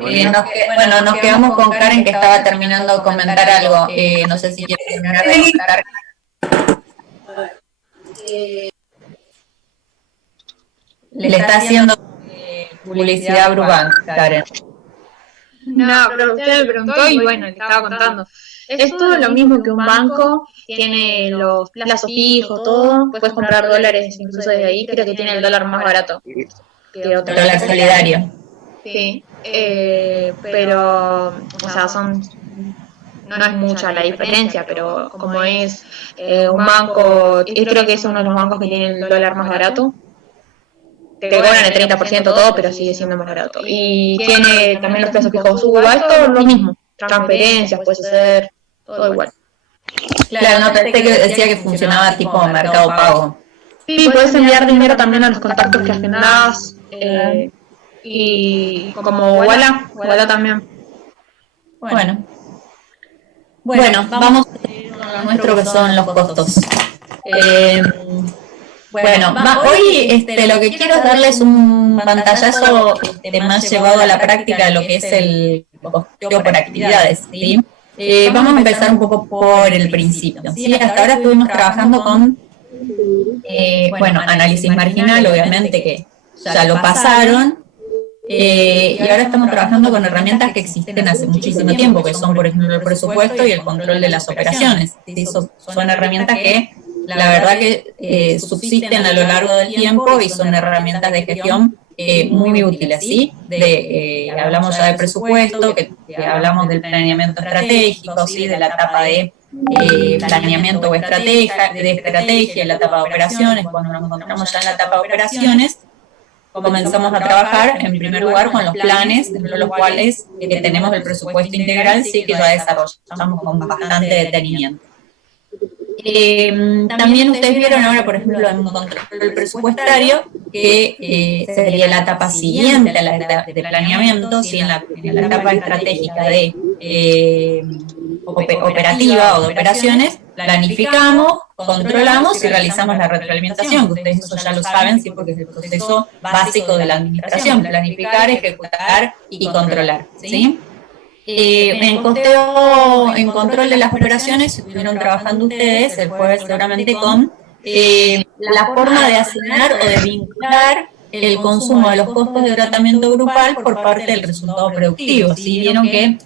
Bueno, nos quedamos con Karen que estaba terminando de comentar algo. No sé si quiere terminar de comentar. Le está haciendo publicidad a Brubank, Karen. No, pero usted me preguntó y bueno, le estaba contando. Es todo lo mismo que un banco, tiene los plazos fijos, todo. Puedes comprar dólares incluso desde ahí. Creo que tiene el dólar más barato que otros. Dólar solidario. Sí, pero, o sea, no es mucha la diferencia, pero como es un banco, creo que es uno de los bancos que tiene el dólar más barato, te cobran el 30% todo, pero sigue siendo más barato. Y tiene también los plazos fijos UVA, es todo lo mismo, transferencias, puedes hacer, todo igual. Claro, no pensé que decía que funcionaba tipo Mercado Pago. Sí, puedes enviar dinero también a los contactos que agendás, y como Walla también. Bueno, vamos a nuestro que son los costos. Hoy lo que quiero es darles un pantallazo más llevado a la práctica de lo que es el costeo por actividades, ¿sí? Vamos a empezar un poco por el principio, ¿sí? Hasta ahora estuvimos trabajando con, análisis marginal, obviamente que ya lo pasaron, y ahora estamos trabajando con herramientas que existen hace muchísimo tiempo, que son, por ejemplo, el presupuesto y el control de las operaciones. ¿Sí? Son herramientas que, la verdad que subsisten a lo largo del tiempo y son herramientas de gestión muy útiles, ¿sí? Hablamos ya de presupuesto, que hablamos del planeamiento estratégico, ¿sí? De la etapa de planeamiento o estrategia, la etapa de operaciones. Cuando nos encontramos ya en la etapa de operaciones, comenzamos a trabajar en primer lugar con los planes, dentro de los cuales tenemos el presupuesto integral, sí, que ya desarrollamos con bastante detenimiento. También ustedes vieron ahora, por ejemplo, en control presupuestario, que sería la etapa siguiente a la etapa de planeamiento, ¿sí? en la etapa estratégica de operativa o de operaciones, planificamos, controlamos y realizamos la retroalimentación, que ustedes eso ya lo saben, ¿sí? Porque es el proceso básico de la administración: planificar, ejecutar y controlar, ¿sí? En costeo, en control de las operaciones, estuvieron trabajando ustedes el jueves seguramente con la forma de asignar o de vincular el consumo de los costos de tratamiento grupal por parte del resultado productivo. ¿Sí? Vieron que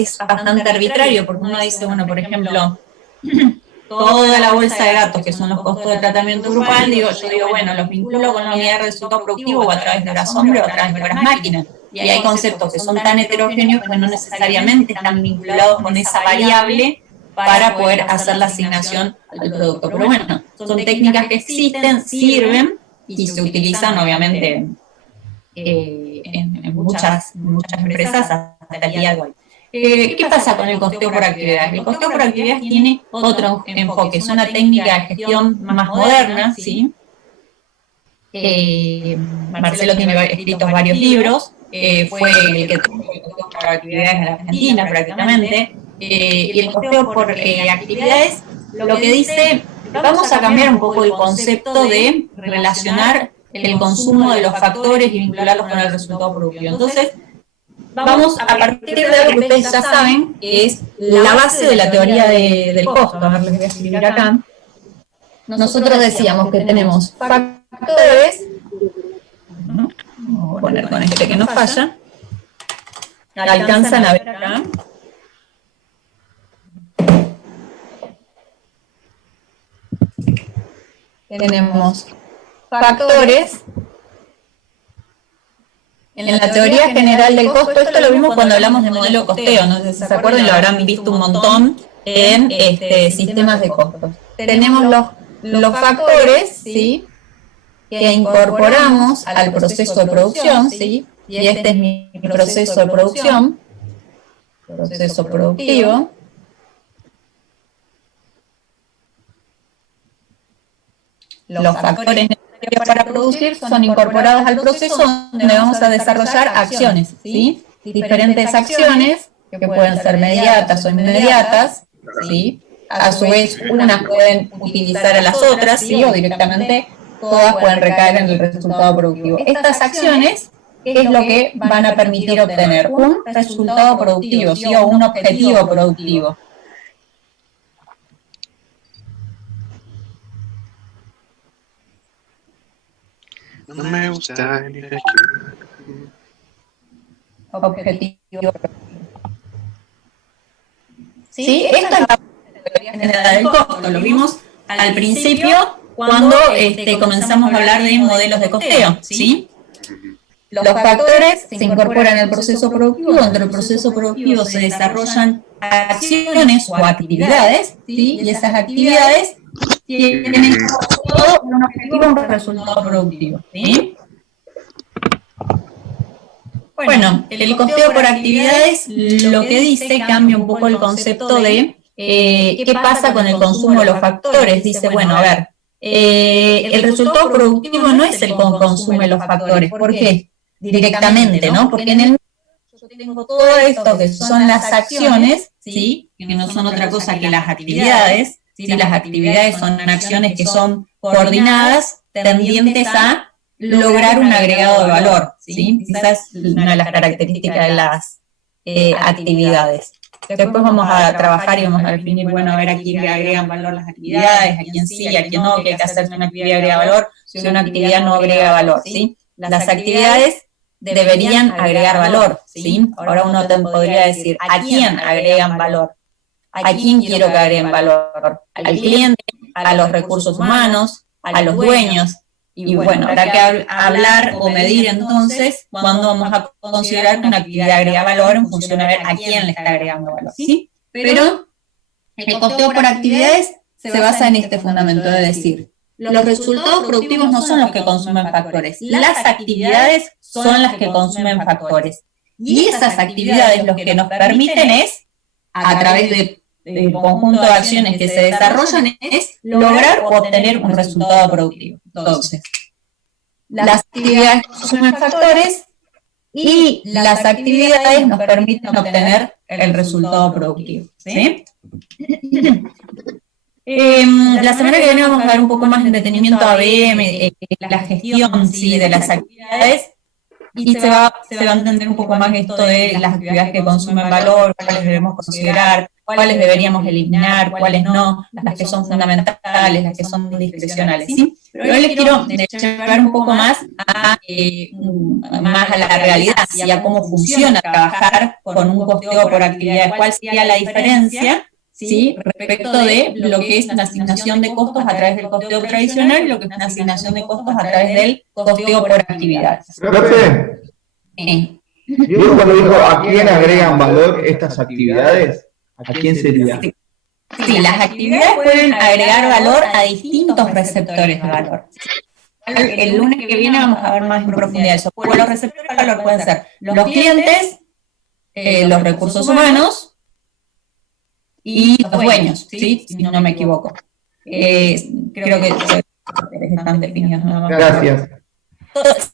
es bastante arbitrario, porque uno dice, bueno, por ejemplo, toda la bolsa de datos, que son los costos de tratamiento grupal, yo digo, bueno, los vinculo con la unidad de resultado productivo o a través de horas hombre o a través de horas máquina. Y hay conceptos que son tan heterogéneos que no necesariamente están vinculados con esa variable para poder hacer la asignación al producto. Pero bueno, son técnicas que existen, sirven y se utilizan obviamente en muchas empresas hasta el día de hoy. ¿Qué pasa con el costeo por actividades? El costeo por actividades tiene otro enfoque, es una técnica de gestión más moderna, ¿sí? Marcelo tiene escritos varios libros, fue el que tuvo el costeo por actividades en la Argentina prácticamente, y el costeo por actividades lo que dice, vamos a cambiar un poco el concepto de relacionar el consumo de los factores y vincularlos con el resultado productivo. Entonces, vamos a partir de algo que ustedes ya saben, que es la base de la teoría del costo. A ver, les voy a escribir acá. Nosotros decíamos que tenemos factores, vamos a poner con este que no falla, alcanzan a ver acá. Tenemos factores. En la teoría general del costo, esto lo vimos cuando hablamos de modelo costeo, no sé si se acuerdan, lo habrán visto un montón en sistemas de costos. Tenemos los factores, ¿sí?, que incorporamos al proceso de producción, ¿sí? Y este es mi proceso de producción, proceso productivo. Los factores necesarios para producir son incorporados al proceso donde vamos a desarrollar acciones, ¿sí? Diferentes acciones que pueden ser mediatas o inmediatas, ¿sí? A su vez, unas pueden utilizar a las otras, ¿sí? O directamente todas pueden recaer en el resultado productivo. Estas acciones, ¿qué es lo que van a permitir obtener? Un resultado productivo, ¿sí? O un objetivo productivo. No me gusta ni la Objetivo. ¿Sí? Esto es la teoría general del costo. Lo vimos al principio cuando comenzamos a hablar de modelos de costeo, ¿sí? Los factores se incorporan al proceso productivo. Dentro del proceso productivo se desarrollan acciones o actividades, ¿sí? Y esas actividades tienen todo un objetivo, un resultado productivo, ¿sí? Bueno, el costeo por actividades lo que dice cambia un poco el concepto de qué pasa con el consumo de los factores. Dice, bueno, a ver, el resultado productivo no es el consumo de los factores. ¿Por qué? Directamente, ¿no? Porque en el yo tengo todo esto que son las acciones, ¿sí? Que no son otra cosa que las actividades, ¿sí? Las actividades son acciones que son coordinadas, tendientes a lograr un agregado de valor, ¿sí? Esa es una de las características de las actividades. Después vamos a trabajar y vamos a definir, bueno, a ver a quién le agregan valor las actividades, a quién sí, a quién no, qué hay que hacer si una actividad agrega valor, si una actividad no agrega valor, ¿sí? Las actividades deberían agregar valor, ¿sí? Ahora uno podría decir, ¿a quién agregan valor? ¿A quién quiero que agreguen valor? ¿Al cliente? ¿A los recursos humanos? ¿A los dueños? Y bueno, habrá que hablar o medir entonces cuándo vamos a considerar que una actividad agrega valor en función de ver a quién le está agregando valor, ¿sí? Pero el costeo por actividades se basa en este fundamento de decir, los resultados productivos no son los que consumen factores, las actividades son las que consumen factores. Y esas actividades lo que nos permiten es, a través del conjunto de acciones que se desarrollan, es lograr o obtener un resultado productivo. Entonces, las actividades consumen factores y las actividades nos permiten obtener el resultado productivo, ¿sí? La semana que viene vamos a dar un poco más de detenimiento a ABM, la gestión, ¿sí? De las actividades, y se va a entender un poco más esto de las actividades que consumen valor, cuáles debemos considerar, cuáles deberíamos eliminar, cuáles no, las que son fundamentales, las que son discrecionales, ¿sí? Pero hoy les quiero llevar un poco más a la realidad, y a cómo funciona trabajar con un costeo por actividad, cuál sería la diferencia, ¿sí? Respecto de lo que es la asignación de costos a través del costeo tradicional y lo que es una asignación de costos a través del costeo por actividades. Profe, Diego cuando dijo ¿a quién agregan valor estas actividades? ¿A quién sería? Sí, las actividades pueden agregar valor a distintos receptores de valor. El lunes que viene vamos a ver más en profundidad eso. Pues los receptores de valor pueden ser los clientes, los recursos humanos y los dueños, ¿sí? Si no me equivoco. Creo que están definidos nada más. Gracias.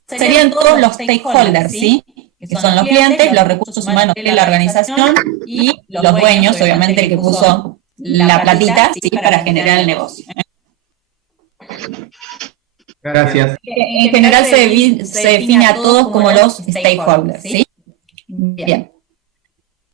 Serían todos los stakeholders, ¿sí? Que son los clientes, los recursos humanos de la organización y los dueños, obviamente el que puso la platita, ¿sí? Para generar el negocio. Gracias. En general se define a todos como los stakeholders, ¿sí? Bien.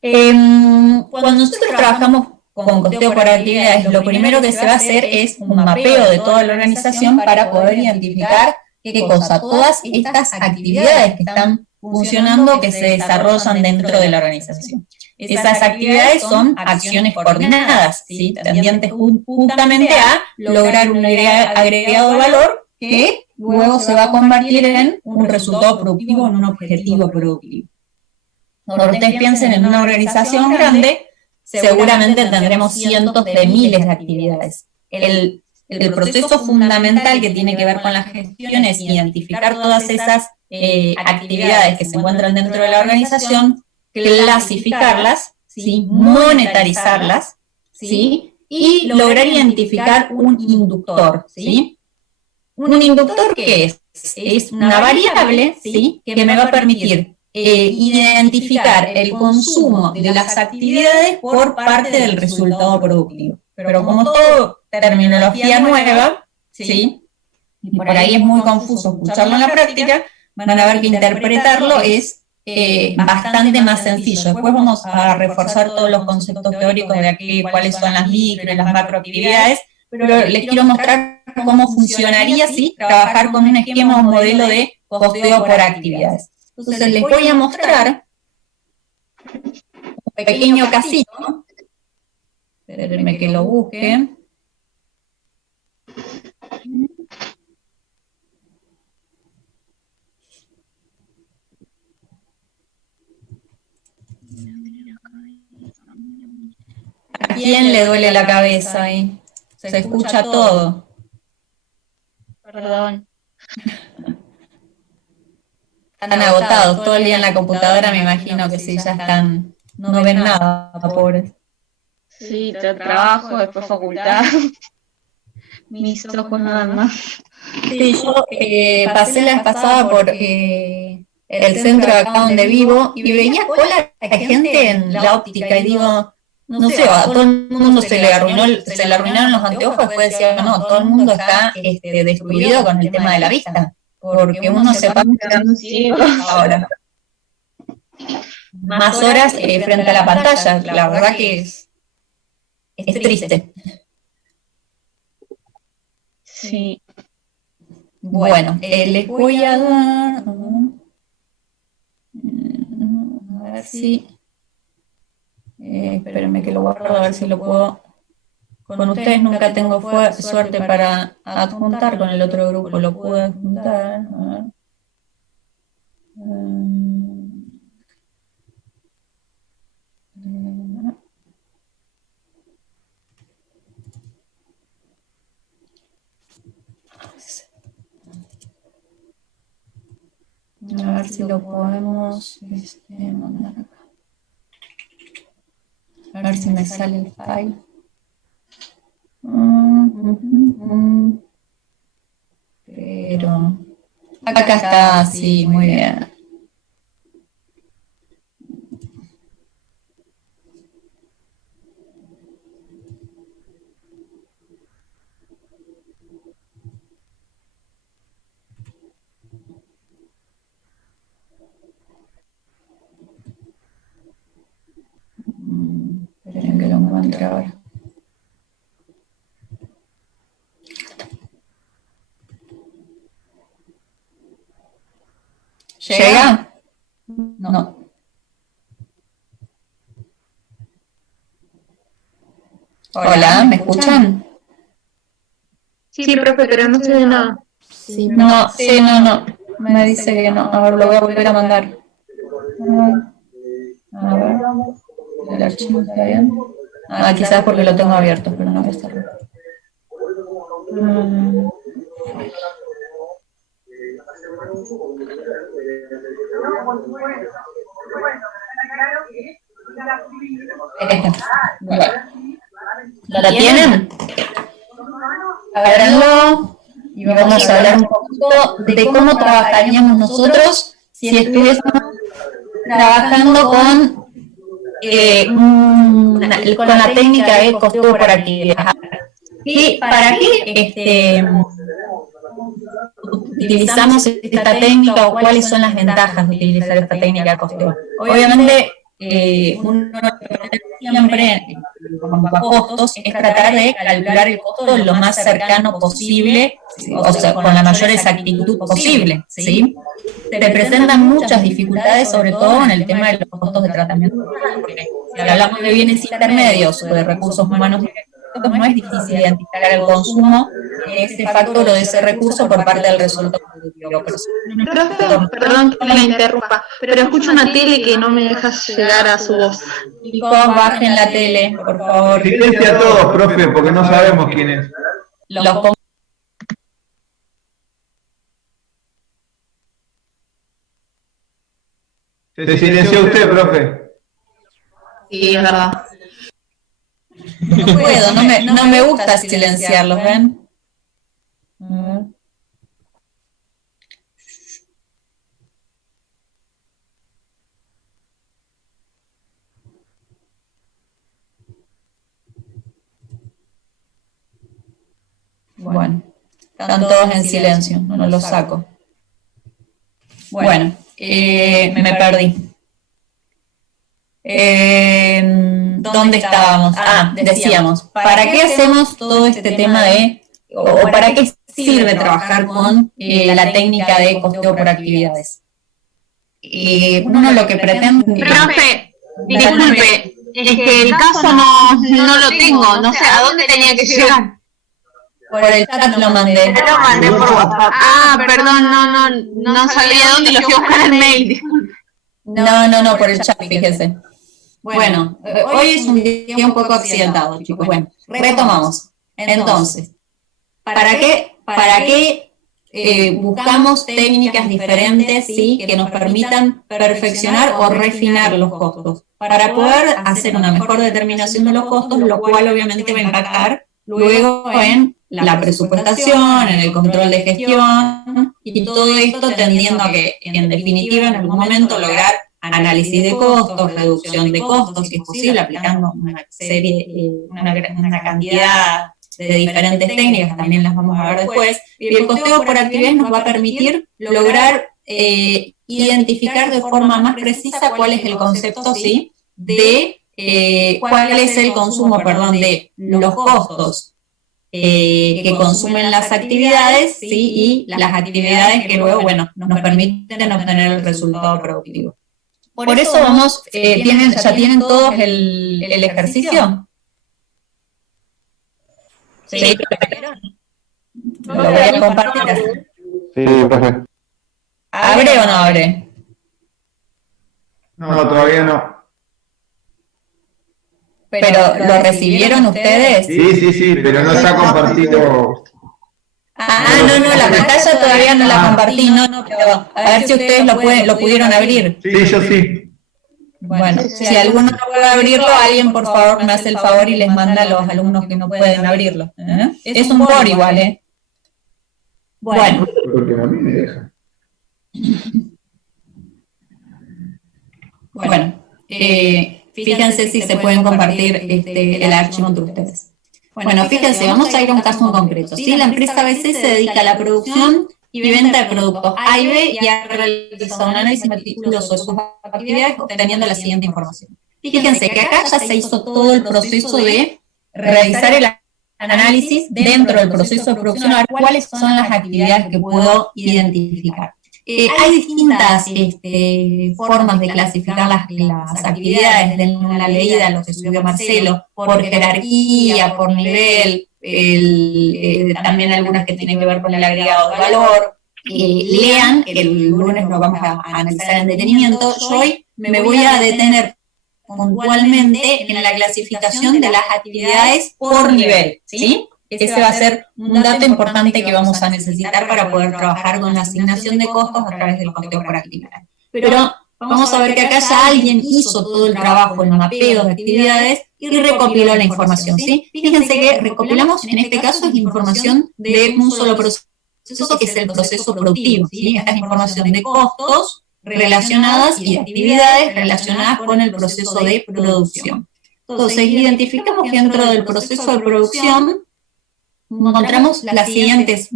Cuando nosotros trabajamos con costeo por actividades, lo primero que se va a hacer es un mapeo de toda la organización para poder identificar qué cosa, todas estas actividades que están funcionando, que se desarrollan dentro de la organización. Esas actividades son acciones coordinadas, ¿sí? Tendientes justamente a lograr un agregado de valor que luego se va a convertir en un resultado productivo, en un objetivo productivo. Cuando ustedes piensen en una organización grande, seguramente tendremos cientos de miles de actividades. El proceso fundamental que tiene que ver con la gestión es identificar todas esas actividades que se encuentran dentro de la organización, clasificarlas, ¿sí? Monetarizarlas, ¿sí? Y lograr identificar un inductor, ¿sí? ¿Un inductor qué es? Es una variable, ¿sí? Que me va a permitir identificar el consumo de las actividades por parte del resultado productivo. Pero como todo terminología nueva, ¿sí? Y por ahí es muy confuso escucharlo en la práctica, van a ver que interpretarlo es bastante más sencillo. Después vamos a reforzar todos los conceptos teóricos de aquí, cuáles son las micro y las macroactividades, pero les quiero mostrar cómo funcionaría si trabajar con un esquema o un modelo de costeo por actividades. Entonces les voy a mostrar un pequeño casito. Espérenme que lo busque. ¿A quién le duele la cabeza ahí? Se escucha todo. Perdón. Están agotados todo el día en la computadora, me imagino que sí, ya están, no ven nada, pobres. Sí, trabajo, después facultad. Mis ojos nada más. Sí, yo pasé la vez pasada por el centro de acá donde vivo y veía cola de gente en la óptica y digo, no sé, a todo el mundo se le arruinaron los anteojos, después decía, no, todo el mundo está destruido con el tema de la vista, porque uno se va quedando ciego ahora. Más horas frente a la pantalla, la verdad que es triste. Sí. Bueno, les voy a dar, a ver si, espérenme que lo guardo, a ver si lo puedo, con ustedes nunca tengo suerte para adjuntar, con el otro grupo lo puedo adjuntar, a ver. A ver si lo podemos mandar acá. A ver si me sale el file. Pero acá está, sí, muy bien. Esperen que lo encuentre ahora. ¿Llega? No. Hola, ¿me escuchan? Sí, profe, pero no se ve nada. Sí, no, sí, no. Me dice que no. A ver, lo voy a volver a mandar. A ver. ¿El archivo está bien? Ah, quizás porque lo tengo abierto, pero no voy a estar. ¿La tienen? Ábranlo y vamos a hablar un poquito de cómo trabajaríamos nosotros si estuviésemos trabajando con la técnica de costeo por actividad. ¿Y para qué utilizamos esta técnica o cuáles son las ventajas de utilizar esta técnica de costeo? Obviamente, uno siempre con costos es tratar de calcular el costo lo más cercano posible, o sea, con la mayor exactitud posible, ¿sí? Se presentan muchas dificultades, sobre todo en el tema de los costos de tratamiento, porque si hablamos de bienes intermedios o de recursos humanos, no es difícil identificar el consumo de ese factor o de ese recurso por parte del resultado productivo. Profe, perdón que me interrumpa, pero escucho una tele que no me deja llegar a su voz. Chicos, bajen la tele, por favor. Silencia a todos, profe, porque no sabemos quién es. Se silenció usted, profe. Sí, es verdad. No puedo, no me gusta silenciarlos, ¿ven? Bueno, están todos en silencio, no los saco. Bueno, me perdí. ¿Dónde estábamos? Decíamos, ¿para qué hacemos todo este tema o para qué sirve trabajar con la técnica de costeo por actividades? Uno lo que pretende... Profe, disculpe, es que el caso no lo tengo, no sé a dónde tenía que llegar. Por el chat lo mandé. Lo mandé por WhatsApp. Perdón, no sabía dónde lo fui a buscar el mail, disculpe. No, por el chat, fíjese. Bueno, hoy es un día un poco accidentado, chicos. Bueno, retomamos. Entonces, ¿para qué buscamos técnicas diferentes, ¿sí? Que nos permitan perfeccionar o refinar los costos? Para poder hacer una mejor determinación de los costos, lo cual obviamente va a impactar luego en la presupuestación, en el control de gestión, y todo esto tendiendo a que, en definitiva, en algún momento lograr análisis de costos, reducción de costos, si es posible, aplicando una cantidad de diferentes técnicas, también las vamos a ver después, y el costeo por actividades nos va a permitir lograr identificar de forma más precisa cuál es el concepto, ¿sí?, de cuál es el consumo, de los costos que consumen las actividades, ¿sí?, y las actividades que luego, nos permiten obtener el resultado productivo. Por eso vamos, ¿ya tienen todos el ejercicio? Sí, lo voy a compartir. Sí, profe. ¿Abre o no abre? No, todavía no. ¿Pero lo recibieron ustedes? Sí, pero no se ha compartido. No, la pantalla todavía no la compartí, pero a ver si ustedes lo pudieron abrir. Sí, yo sí. Bueno, si alguno no puede abrirlo, alguien por favor me hace el favor y les manda a los alumnos que no pueden abrirlo. Es un por igual, Bueno. Porque a mí me deja. Bueno, fíjense si se pueden compartir el archivo entre ustedes. Bueno, fíjense, vamos a ir a un caso en concreto. ¿Sí? La empresa ABC se dedica a la producción y venta de productos A y B y ha realizado un análisis meticuloso de sus actividades obteniendo la siguiente información. Fíjense que acá ya se hizo todo el proceso de realizar el análisis dentro del proceso de producción, a ver cuáles son las actividades que puedo identificar. Hay distintas formas de clasificar las actividades, de la leída, lo que subió Marcelo, por jerarquía, por nivel, también algunas que tienen que ver con el agregado de valor. Lean, que el lunes lo vamos a analizar en detenimiento. Yo hoy me voy a detener puntualmente en la clasificación de las actividades por nivel, ¿sí? Ese va a ser un dato importante que vamos a necesitar para poder trabajar con la asignación de costos a través del costeo por actividad. Pero vamos a ver que acá ya alguien hizo todo el trabajo, el mapeo de actividades y recopiló la información, ¿sí? Fíjense que recopilamos, en este caso, es información de un solo proceso, que es el proceso productivo, ¿sí? Esta es información de costos relacionadas y de actividades relacionadas con el proceso de producción. Entonces, identificamos que dentro del proceso de producción encontramos las siguientes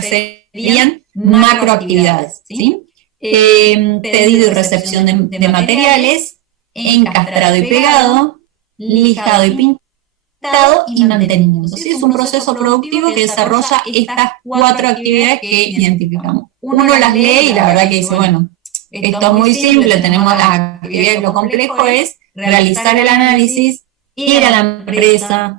serían macroactividades, ¿sí? Pedido y recepción de materiales, encastrado y pegado, lijado y pintado y mantenimiento. ¿Sí? Es un proceso productivo que desarrolla estas 4 actividades que identificamos. Uno las lee y la verdad que dice, bueno, esto es muy simple, tenemos las actividades, lo complejo es realizar el análisis, ir a la empresa,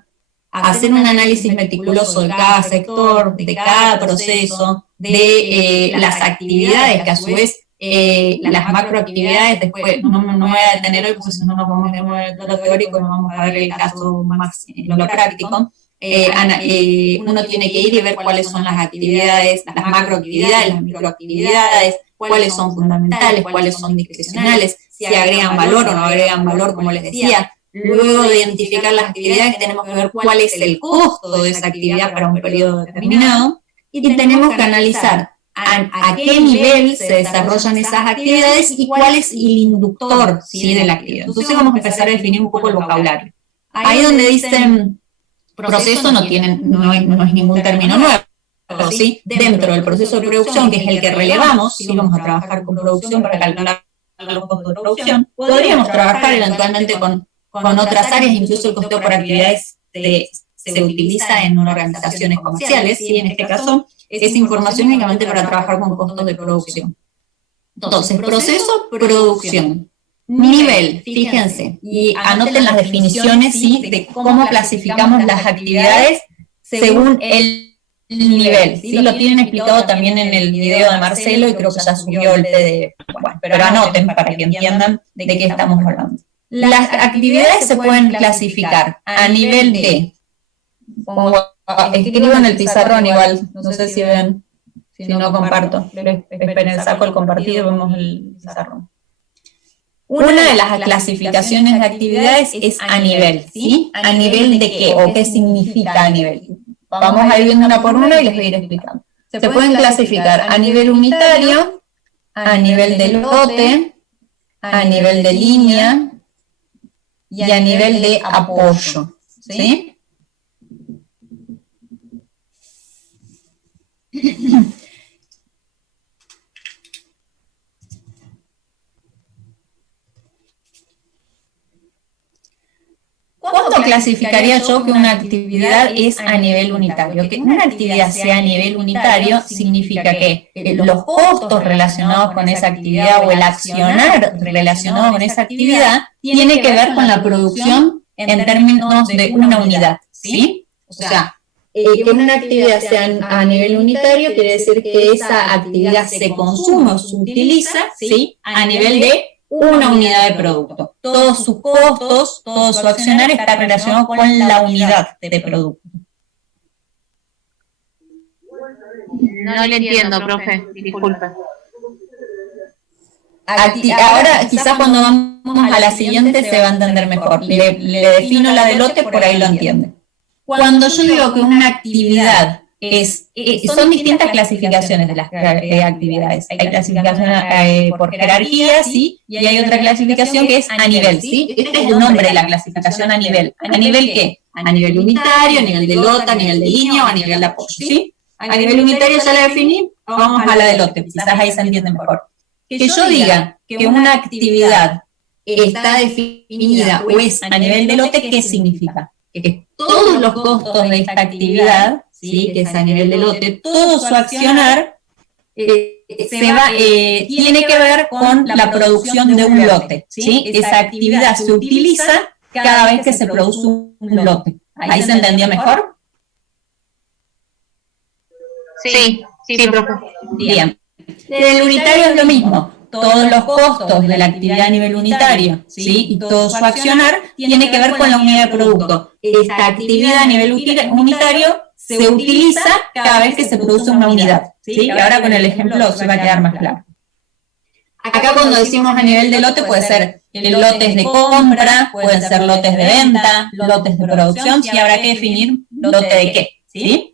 hacer un análisis meticuloso de cada sector, de cada proceso, de las actividades, que a su vez las macroactividades, después no me voy a detener hoy porque si no nos vamos a ver lo teórico, nos vamos a ver el caso más lo práctico. Uno tiene que ir y ver cuáles son las actividades, las macroactividades, las microactividades, cuáles son fundamentales, cuáles son discrecionales, si agregan valor o no agregan valor, como les decía. Luego de identificar las actividades, tenemos que ver cuál es el costo de esa actividad para un periodo determinado y tenemos que analizar a qué nivel se desarrollan esas actividades y cuál es el inductor, ¿sí?, de la actividad. Entonces vamos a empezar a definir un poco el vocabulario. Ahí donde dicen proceso no es ningún término nuevo. ¿sí? Dentro del proceso de producción, que es el que relevamos, si vamos a trabajar con producción para calcular los costos de producción, podríamos trabajar eventualmente con otras áreas, incluso el costeo por actividades se utiliza en organizaciones comerciales, y en este caso es información únicamente para trabajar con costos de producción. Entonces, proceso, producción. Nivel, fíjense, y anoten las definiciones, ¿sí?, de cómo clasificamos las actividades según el nivel, ¿sí? Lo tienen explicado también en el video de Marcelo y creo que ya subió el PDF. Bueno, pero anoten para que entiendan de qué estamos hablando. Las actividades se pueden clasificar a nivel de, escribo en el pizarrón igual, no sé si ven, si no comparto, esperen, saco el compartido y vemos el pizarrón. Una de las clasificaciones de actividades es a nivel, ¿sí? ¿A nivel de qué o qué significa a nivel? Vamos a ir viendo una por una y les voy a ir explicando. Se pueden clasificar a nivel unitario, a nivel de lote, a nivel de línea y a nivel de apoyo, ¿sí? ¿Cuándo clasificaría yo que una actividad es a nivel unitario? Que una actividad sea a nivel unitario significa que los costos relacionados con esa actividad o el accionar relacionado con esa actividad tiene que ver con la producción en términos de una unidad, ¿sí? O sea, que una actividad sea a nivel unitario quiere decir que esa actividad se consume o se utiliza, ¿sí?, a nivel de una unidad de producto. Todos sus costos, todo su accionar está relacionado con la unidad de producto. No le entiendo, profe, disculpe. Ahora quizás cuando vamos a la siguiente se va a entender mejor. Le defino la de lote, por ahí lo entiende. Cuando yo digo que una actividad son distintas clasificaciones de las actividades. Hay clasificación por jerarquía, ¿sí? Y hay otra clasificación que es a nivel, ¿sí? Este es el nombre de la clasificación a nivel. ¿A nivel qué? A nivel unitario, a nivel de lote, a nivel de línea o a nivel de apoyo, ¿sí? A nivel unitario ya la definí, vamos a la de lote, quizás ahí se entiende mejor. Que yo diga que una actividad está definida o es a nivel de lote, ¿qué significa? Que todos los costos de esta actividad, ¿sí?, que es a nivel de lote, todo su accionar tiene que ver con la producción de un lote, ¿sí? Esa actividad se utiliza cada vez que se produce un lote. ¿Ahí se entendió mejor? Sí, profe. Bien. En el unitario es lo mismo. Todos los costos de la actividad a nivel unitario, ¿sí?, y todo su accionar tiene que ver con la unidad de producto. Esta actividad a nivel unitario se utiliza cada vez que se produce una unidad, ¿sí? Y ahora con el ejemplo se va a quedar más claro. Acá cuando decimos a nivel de lote puede ser lotes de compra, pueden ser lotes de venta, lotes de producción, y habrá que definir lote de qué, ¿sí?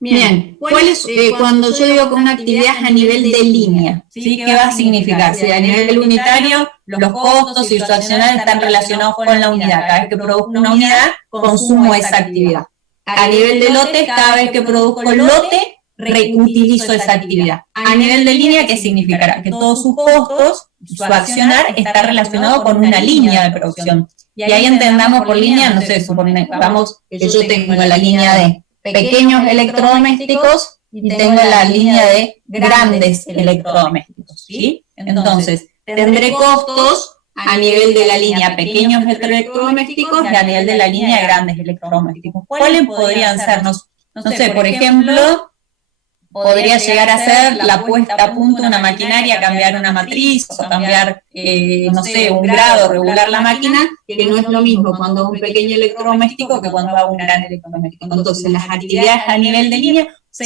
Bien, cuando yo digo que una actividad es a nivel de línea, ¿sí?, ¿qué va a significar? Si a nivel unitario los costos y su accionar están relacionados con la unidad. Cada vez que produzco una unidad, consumo esa actividad. A nivel de lotes, cada vez que produzco el lote, reutilizo esa actividad. A nivel de línea, ¿qué significará? Que todos sus costos, su accionar, está relacionado con una línea de producción. Y ahí entendamos por línea, no sé, supongamos que yo tengo la línea de pequeños electrodomésticos y tengo la línea de grandes electrodomésticos, ¿sí? Entonces, tendré costos a nivel de la línea pequeños electrodomésticos y a nivel de la línea de grandes electrodomésticos. ¿Cuáles podrían ser? No sé, por ejemplo, podría llegar a ser la puesta a punto de una maquinaria, cambiar una matriz o cambiar, no sé, un grado, regular la máquina, que no es lo mismo cuando es un pequeño electrodoméstico que cuando hago un gran electrodoméstico. Entonces, las actividades a nivel de línea se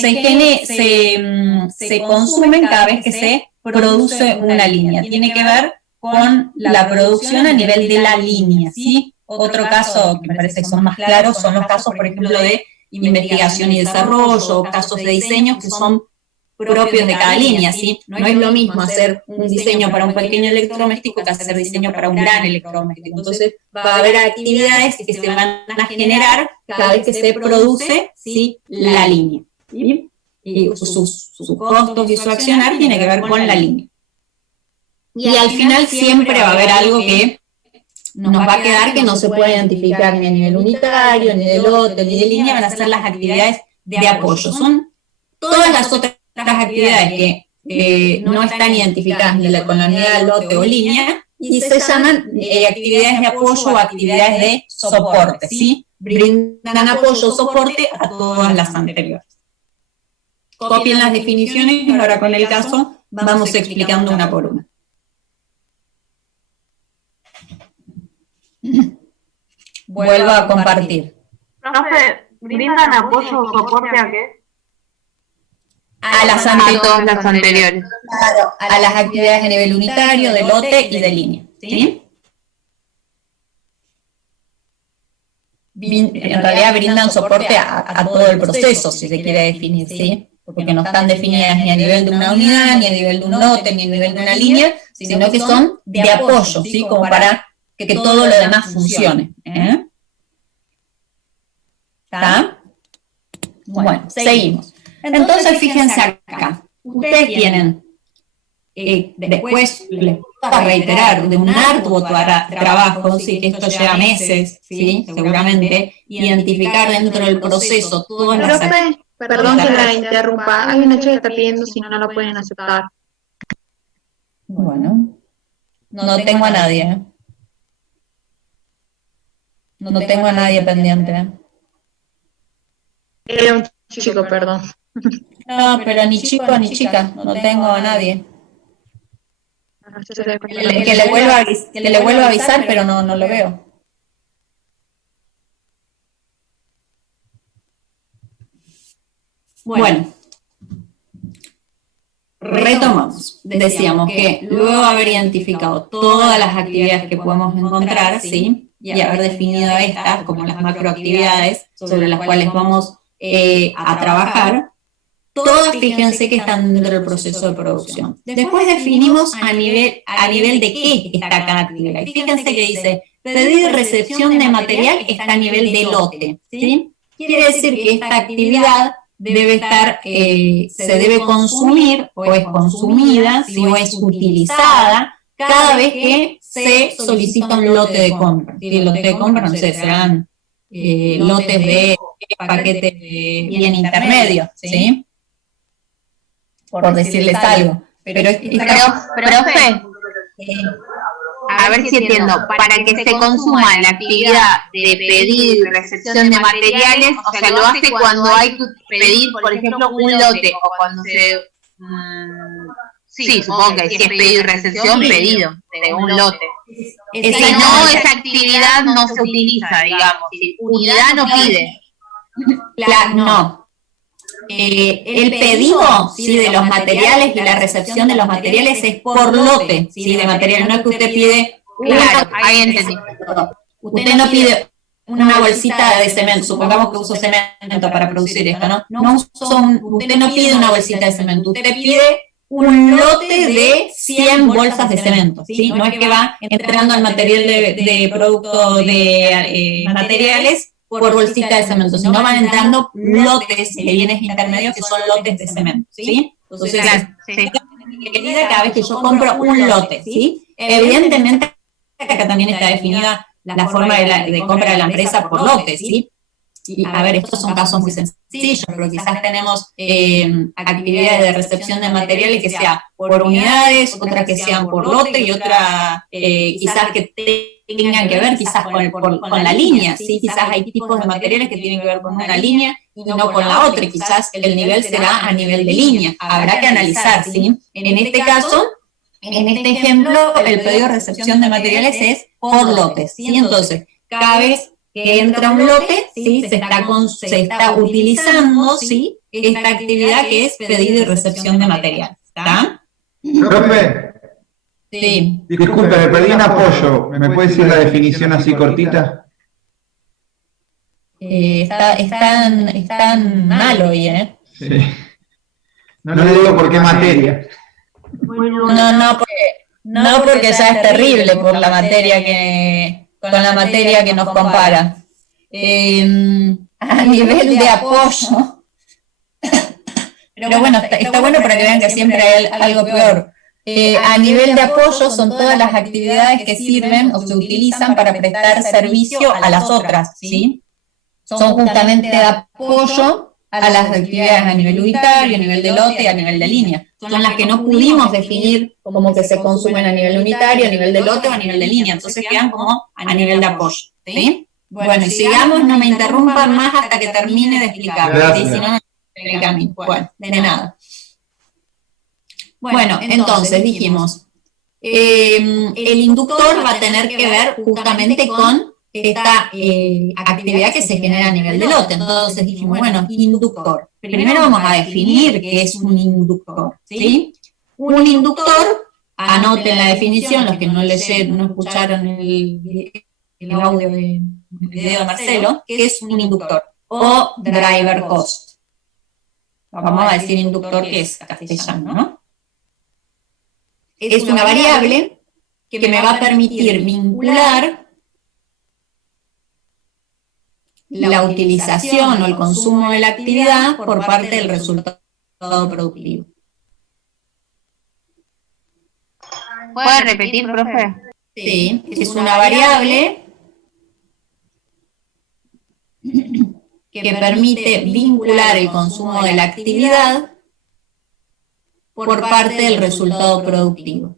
consumen cada vez que se produce una línea. Tiene que ver con la producción a nivel de la línea, ¿sí? Otro caso que me parece que son más claros son los casos, por ejemplo, de investigación y desarrollo, casos de diseño que son propios de cada línea, ¿sí? No es lo mismo hacer un diseño para un pequeño electrodoméstico que hacer diseño para un gran electrodoméstico. Entonces, va a haber actividades que se van a generar cada vez que se produce, ¿sí?, la línea. ¿sí? Y sus costos y su accionar tiene que ver con la línea. Y al final siempre va a haber algo que nos va a quedar que no se puede identificar ni a nivel unitario, ni de lote, ni de línea, van a ser las actividades de apoyo. Son todas las otras actividades que no están identificadas ni con la unidad, lote o línea, y se llaman actividades de apoyo o actividades de soporte, ¿sí? Brindan apoyo o soporte a todas las anteriores. Copien las definiciones y ahora con el caso vamos explicando una por una. Vuelvo a compartir. Profe, ¿brindan apoyo o soporte a qué? A todas las anteriores. Claro, a las actividades de nivel unitario, de lote y de línea, ¿sí? En realidad brindan soporte a todo el proceso, si se quiere definir, ¿sí? Porque no están definidas ni a nivel de una unidad, ni a nivel de un lote, ni a nivel de una línea, sino que son de apoyo, ¿sí? Como para que todo lo demás funcione. ¿Está? Bueno, seguimos. Entonces, fíjense acá. Ustedes tienen, después les voy a reiterar, de un arduo trabajo, ¿sí? Que esto lleva meses, ¿sí? Seguramente, identificar dentro del proceso todas las actividades. Perdón que la interrumpa, hay una chica que está pidiendo si no lo pueden aceptar. Bueno, no tengo a nadie. No tengo a nadie pendiente. Era un chico, perdón. No, pero ni chico ni chica, no tengo a nadie. Que le vuelva a avisar, pero no lo veo. Bueno, retomamos. Decíamos que luego de haber identificado todas las actividades que podemos encontrar, ¿sí? Y haber definido estas como las macroactividades sobre las cuales vamos a trabajar, todas fíjense que están dentro del proceso de producción. Después definimos a nivel de qué está cada actividad. Y fíjense que dice, pedido y recepción de material está a nivel de lote, ¿sí? Quiere decir que esta actividad debe estar, se debe consumir o es consumida, ¿sí? O es utilizada cada vez que se solicita un lote de compra. ¿Sí? El lote de compra, no sé, serán lotes de paquetes de bien intermedio, ¿sí? Por decirles algo. Pero profe, a ver si entiendo, para que se consuma la actividad de pedir y recepción de materiales, o sea, lo hace cuando hay que pedir, por ejemplo, un lote, o cuando se... sí, supongo que si es pedido y recepción, pedido de un lote. Si no, esa actividad no se utiliza, digamos, si unidad no pide. No. El pedido, ¿sí? De los materiales y la recepción de los materiales es por lote, ¿sí? De material, no es que usted pide... Claro, ahí entendí. Usted no pide una bolsita de cemento, supongamos que uso cemento para producir esto, ¿no? Usted no pide una bolsita de cemento, usted pide un lote de 100 bolsas de cemento, ¿sí? No es que va entrando al material de producto de materiales por bolsita de cemento, sino van entrando lotes de bienes intermedios que son lotes de cemento, ¿sí? Entonces, medida cada vez que yo compro un lote, ¿sí? Evidentemente, acá también está definida la forma de compra de la empresa por lotes, ¿sí? Y, a ver, estos son casos muy sencillos, pero quizás tenemos actividades de recepción de materiales que sea por unidades, otras que sean por lote y otra quizás que tengan que ver quizás con la línea, ¿sí? Quizás hay tipos de materiales que tienen que ver con una línea y no con la otra, y quizás el nivel será a nivel de línea. Habrá que analizar, ¿sí? En este caso, en este ejemplo, el pedido de recepción de materiales es por lotes, ¿sí? Entonces, cada vez que entra un lote, ¿sí? se está utilizando, ¿sí? Esta actividad que es pedido y recepción de materiales. ¿Está? Profe, Sí. disculpe, me perdí un apoyo. ¿Me puede decir la definición así cortita? Están mal hoy, ¿eh? Sí. No le digo por qué materia. No, porque ya es terrible por la materia con la materia que nos compara. A nivel de apoyo, Pero bueno, está bueno para que vean que siempre hay algo peor. A nivel de apoyo son todas las actividades que sirven o se utilizan para prestar servicio a las otras, ¿sí? Son justamente de apoyo a las actividades a nivel unitario, a nivel de lote y a nivel de línea. Son las que no pudimos definir como que se consumen a nivel unitario, a nivel de lote o a nivel de línea. Entonces quedan como a nivel de apoyo, ¿sí? Bueno, y sigamos, no me interrumpan más hasta que termine de explicar, ¿sí? Si no, bueno, de nada. Bueno, entonces dijimos, el inductor va a tener que ver justamente con esta actividad que se genera a nivel de lote. Entonces dijimos, bueno, inductor. Primero vamos a definir qué es un inductor, ¿sí? Un inductor, anoten la definición, los que no leyeron, no escucharon el audio del video de Marcelo, que es un inductor o driver cost. Vamos a decir inductor, que es castellano, ¿no? Es una variable que me va a permitir vincular la utilización o el consumo de la actividad por parte del resultado productivo. ¿Puede repetir, profe? Sí, es una variable que permite vincular el consumo de la actividad por parte del resultado productivo.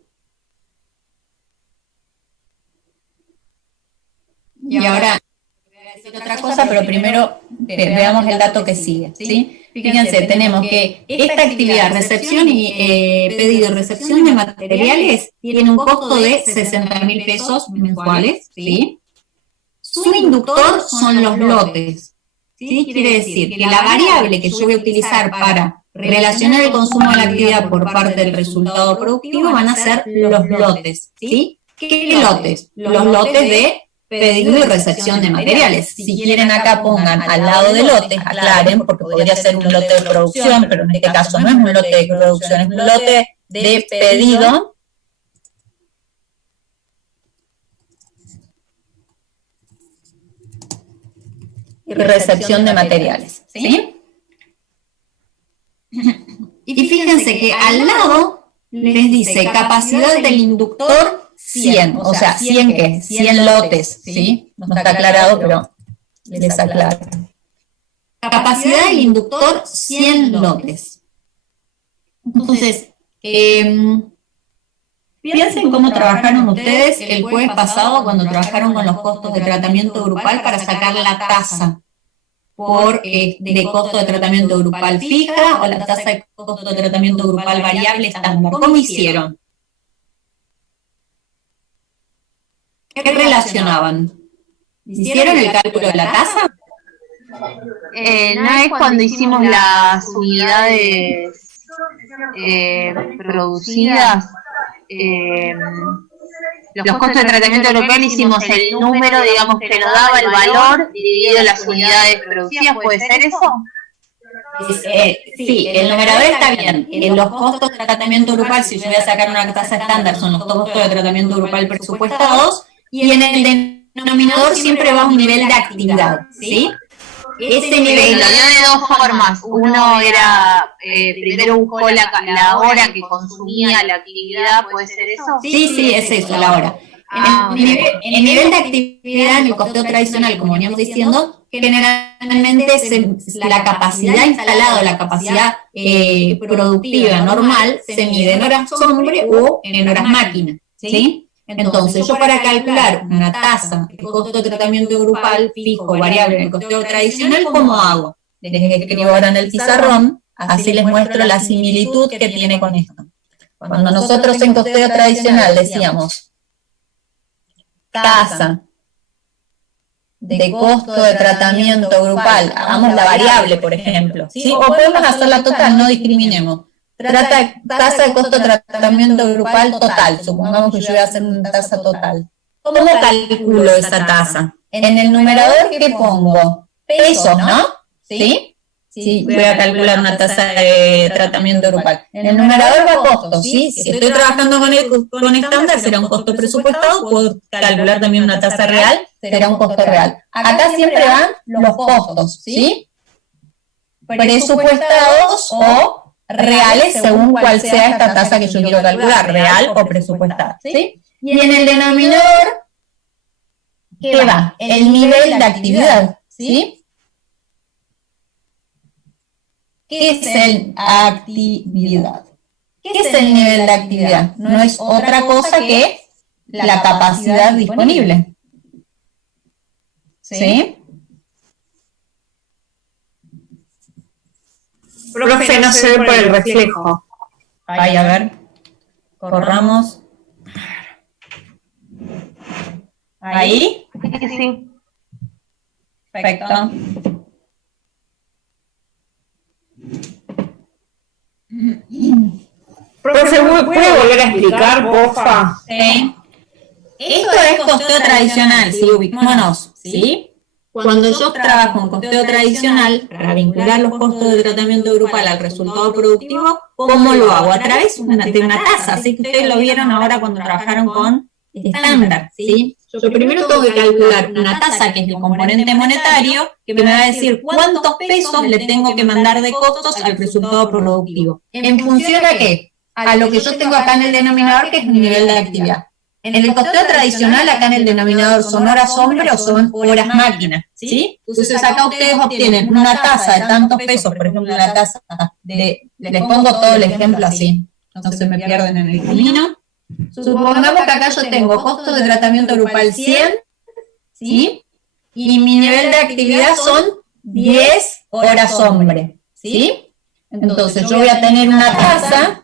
Y ahora voy a decir otra cosa, pero primero veamos el dato que sigue, ¿sí? Fíjense, tenemos que esta actividad, recepción y pedido y recepción de materiales, tiene un costo de 60.000 pesos mensuales, ¿sí? Su inductor son los lotes, ¿sí? Quiere decir que la variable que yo voy a utilizar para relacionar el consumo de la actividad por parte del resultado productivo van a ser los lotes, ¿sí? ¿Qué lotes? Los lotes de pedido y recepción de materiales. Si quieren acá pongan al lado de lotes, aclaren, porque podría ser un lote de producción, pero en este caso no es un lote de producción, es un lote de pedido y recepción de materiales, ¿sí? Y fíjense que al lado les dice capacidad del inductor 100, o sea, 100 ¿qué? 100 lotes, ¿sí? No está aclarado, pero les aclaro. Capacidad del inductor 100 lotes. Entonces, piensen cómo trabajaron ustedes el jueves pasado cuando trabajaron con los costos de tratamiento grupal para sacar la tasa de costo de tratamiento grupal fija o la tasa de costo de tratamiento grupal variable estándar. ¿Cómo hicieron? ¿Qué relacionaban? ¿Hicieron el cálculo de la tasa? No es cuando hicimos las unidades producidas, los costos de tratamiento local, hicimos el número, digamos, que nos daba el valor dividido en las unidades producidas. ¿Puede ser eso? Sí, el numerador está bien. En los costos de tratamiento grupal, si yo voy a sacar una tasa estándar, son los costos de tratamiento grupal presupuestados, y en el denominador siempre va un nivel de actividad, ¿sí? Ese nivel lo dio de dos formas. Uno era, primero buscó la hora que consumía la actividad, ¿puede ser eso? Sí, es eso, la hora. El nivel de actividad en el costeo tradicional, como veníamos diciendo, generalmente la capacidad instalada, la capacidad productiva normal, se mide en horas hombre o en horas máquina, ¿sí? Entonces, yo para calcular una tasa de costo de tratamiento grupal fijo variable en el costeo tradicional, ¿cómo hago? Les escribo ahora en el pizarrón, así les muestro la similitud que tiene con esto. Cuando nosotros en costeo tradicional decíamos tasa de costo de tratamiento grupal, hagamos la variable, por ejemplo, ¿sí? O podemos hacerla total, no discriminemos. Tasa de costo de tratamiento grupal total, supongamos que yo voy a hacer una tasa total. ¿Cómo calculo esa tasa? En el numerador, ¿qué pongo? Pesos, ¿no? ¿Sí? Sí, voy a calcular una tasa de tratamiento grupal. En el numerador va costo, ¿sí? Si estoy trabajando con estándar, será un costo presupuestado, puedo calcular también una tasa real, será un costo real. Acá siempre van los costos, ¿sí? Presupuestados o reales según cuál sea esta tasa que yo quiero calcular, real o presupuestada, ¿sí? Y en el denominador, ¿qué va? El nivel de actividad, ¿sí? ¿Qué es el actividad? ¿Qué es el nivel de actividad? No es otra cosa que la capacidad disponible, ¿sí? Profe, no se ve por el reflejo. Ahí, a ver, corramos. Ahí, Sí. perfecto. Profe, ¿puede volver a explicar, porfa? Sí. Esto es costeo tradicional, ¿sí? Ubicémonos, ¿sí? Cuando yo trabajo en costeo tradicional, para vincular los costos de tratamiento grupal al resultado productivo, ¿cómo lo hago? A través de una tasa, así que ustedes lo vieron ahora cuando trabajaron con estándar, ¿sí? Yo primero tengo que calcular una tasa, que es el componente monetario, que me va a decir cuántos pesos le tengo que mandar de costos al resultado productivo. ¿En función a qué? A lo que yo tengo acá en el denominador, que es mi nivel de actividad. En el costeo tradicional, acá en el denominador son horas hombre o son horas máquina, ¿sí? Entonces acá ustedes obtienen una tasa de tantos pesos, por ejemplo, una tasa de, les pongo todo el ejemplo así, no se me pierden en el camino. Supongamos que acá yo tengo costos de tratamiento grupal 100, ¿sí? Y mi nivel de actividad son 10 horas hombre, ¿sí? Entonces yo voy a tener una tasa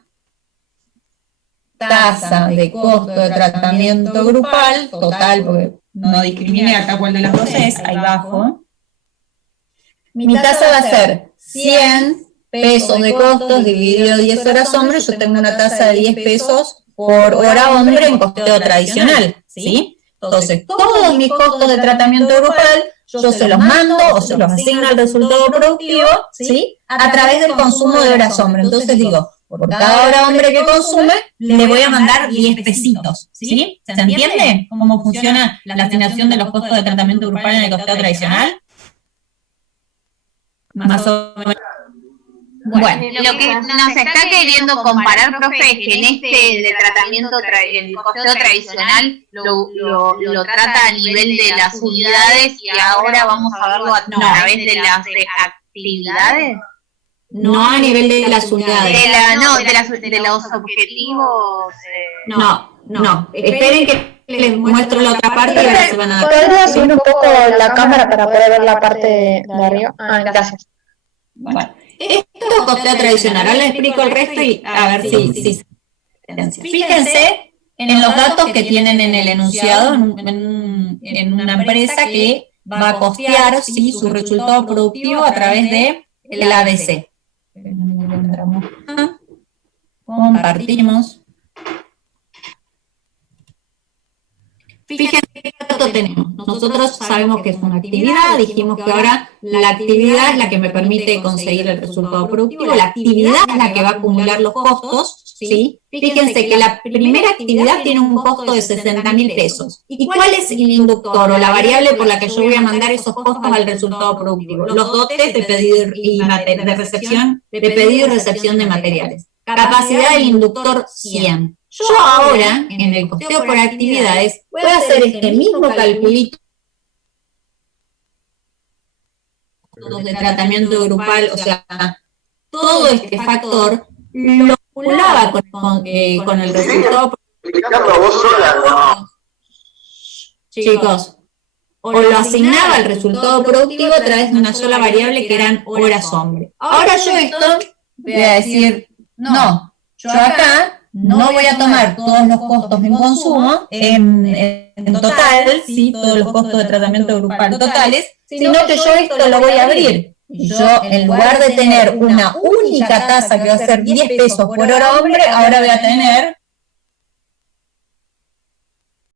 de costo de tratamiento grupal, total, porque no discriminé acá cuál de las dos es, ahí abajo. Mi tasa va a ser 100 pesos de costos dividido 10 horas hombre, yo tengo una tasa de 10 pesos por hora hombre en costeo tradicional, ¿sí? Entonces, todos mis costos de tratamiento grupal, yo se los mando o se los asigno al resultado productivo, ¿sí? A través del consumo de horas hombre. Entonces digo, por cada hora hombre que consume, le voy a mandar 10 pesitos, ¿sí? ¿Se entiende cómo funciona la asignación de los costos de tratamiento grupal en el costeo tradicional? Más o menos. Bueno, Lo que nos está queriendo comparar, profe, es que en este de tratamiento, el costeo tradicional lo trata a nivel de las unidades y ahora vamos a verlo a través de las actividades. no a nivel de las unidades. De los objetivos. No. Esperen que les muestro la otra parte y ahora se van a dar. ¿Podría subir un poco la cámara para poder ver la parte de arriba? Ah, gracias. Bueno, esto es costeo tradicional. Ahora les explico el resto y a ver si fíjense en los datos que tienen en el enunciado en una empresa que va a costear su resultado productivo a través de el ABC. Compartimos. Fíjense qué dato tenemos. Nosotros sabemos que es una actividad, dijimos que ahora la actividad es la que me permite conseguir el resultado productivo, la actividad es la que va a acumular los costos, ¿sí? Fíjense que la primera actividad tiene un costo de 60.000 pesos. ¿Y cuál es el inductor o la variable por la que yo voy a mandar esos costos al resultado productivo? Los dotes de pedido y de recepción de materiales. Capacidad del inductor 100. Yo ahora, en el costeo por actividades, voy a hacer este mismo calculito de tratamiento grupal, o sea, todo este factor lo calculaba con el resultado. Chicos, o lo asignaba al resultado productivo a través de una sola variable que eran horas hombre. Ahora yo esto voy a decir, no, yo acá no voy a tomar todos los costos en consumo, en total, ¿sí? Todos los costos de tratamiento grupal totales, sino que yo esto lo voy a abrir. Y yo, en lugar de tener una única tasa que va a ser 10 pesos por hora hombre, ahora voy a tener